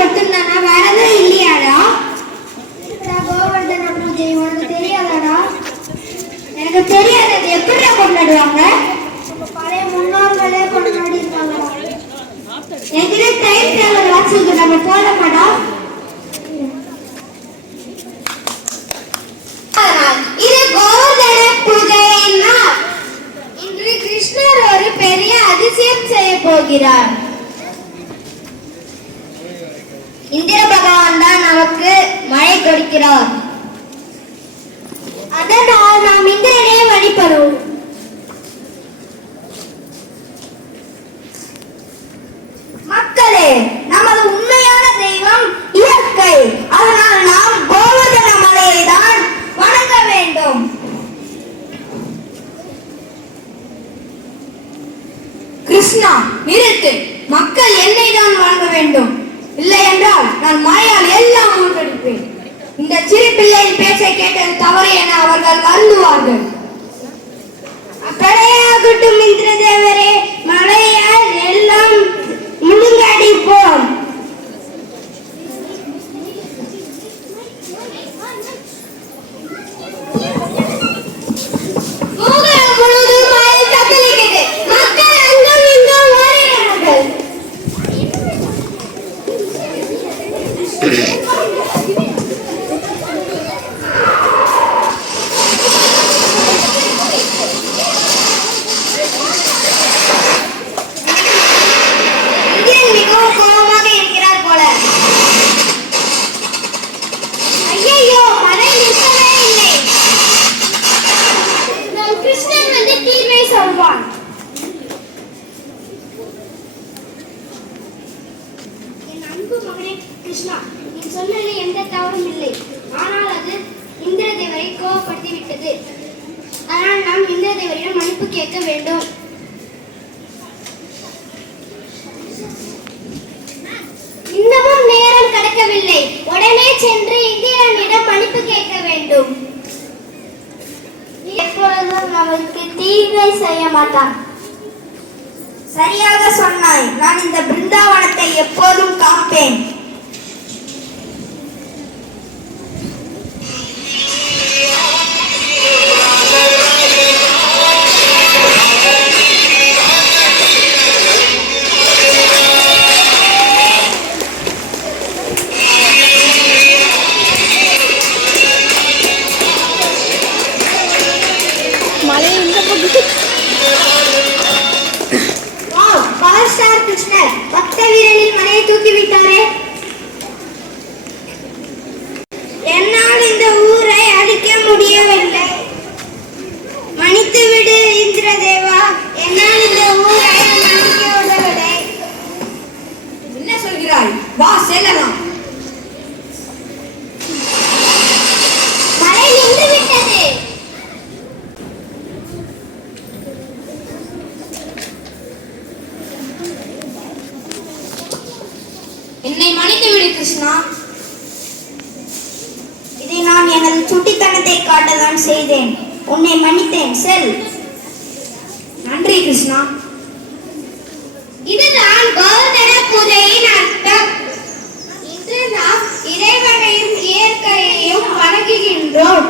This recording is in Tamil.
மட்டும்தானா, வேற எதுவும் இல்லையாடா? கோவர்தன பூஜை உனக்கு தெரியாதாடா? எனக்கு தெரியாது. அது எப்படி கொண்டாடுவாங்க? பழைய முன்னோர்களே கொண்டாடி இருக்காங்க. என்கிட்ட டைம் டேபிள் வச்சிருக்கு, நம்ம போடமாடா. இது கோவர்தன பூஜைன்னா இன்று கிருஷ்ணர் ஒரு பெரிய அதிசயம் செய்ய போகிறார். இந்திர பகவான் தான் நமக்கு மழை கொடுக்கிறார். அதனால் நாம் இந்திரனே வழிபடுவோம். மக்களே, நமது உண்மையான தெய்வம் இயற்கை. அதனால் நாம் கோவர்தன மலையை தான் வணங்க வேண்டும். கிருஷ்ணா, நிறுத்து. மக்கள் என்னை தான் வணங்க வேண்டும். இல்லை என்றால் நான் மழையால் எல்லாம் மூழ்கடிப்பேன். இந்த சிறு பிள்ளையின் பேச்சை கேட்டது தவறு என அவர்கள் வருந்துவார்கள். அப்படியாகட்டும் இந்திர தேவரே, மழையால் எல்லாம் முழுங்கடிப்போம். கிருஷ்ணா, நீ சொன்னதில் எந்த தவறும் இல்லை. ஆனால் அது இந்திர தேவரை கோபப்படுத்தி விட்டது. அதனால் நாம் இந்திர தேவரிடம் மன்னிப்பு கேட்க வேண்டும். இன்னமும் நேரம் கடக்கவில்லை. உடனே சென்று இந்திரனிடம் மன்னிப்பு கேட்க வேண்டும். எப்பொழுதும் நமக்கு தீங்கை செய்ய மாட்டான். சரியாக சொன்னாய். நான் இந்த பிருந்தாவனத்தை எப்போதும் காப்பேன். கிருஷ்ணர் பக்த வீரனின் மலையை தூக்கிவிட்டாரே. என்னால் இந்த ஊரை அழிக்க முடியவில்லை. மன்னித்து விடு இந்திரதேவா, என்னால் இந்த ஊரை அழிக்க விடவில்லை. என்ன சொல்கிறாய்? வா செல்லலாம். மழை நின்று விட்டது. என்னை மன்னித்து விடு கிருஷ்ணா. இதை நான் எனது சுட்டித்தனத்தை காட்டதான் செய்தேன். உன்னை மன்னித்தேன். செல். நன்றி கிருஷ்ணா. இதுதான் கோவர்தன பூஜையின் அர்த்தம். இன்று நாம் இறைவனையும் இயற்கையையும் வணங்குகின்றோம்.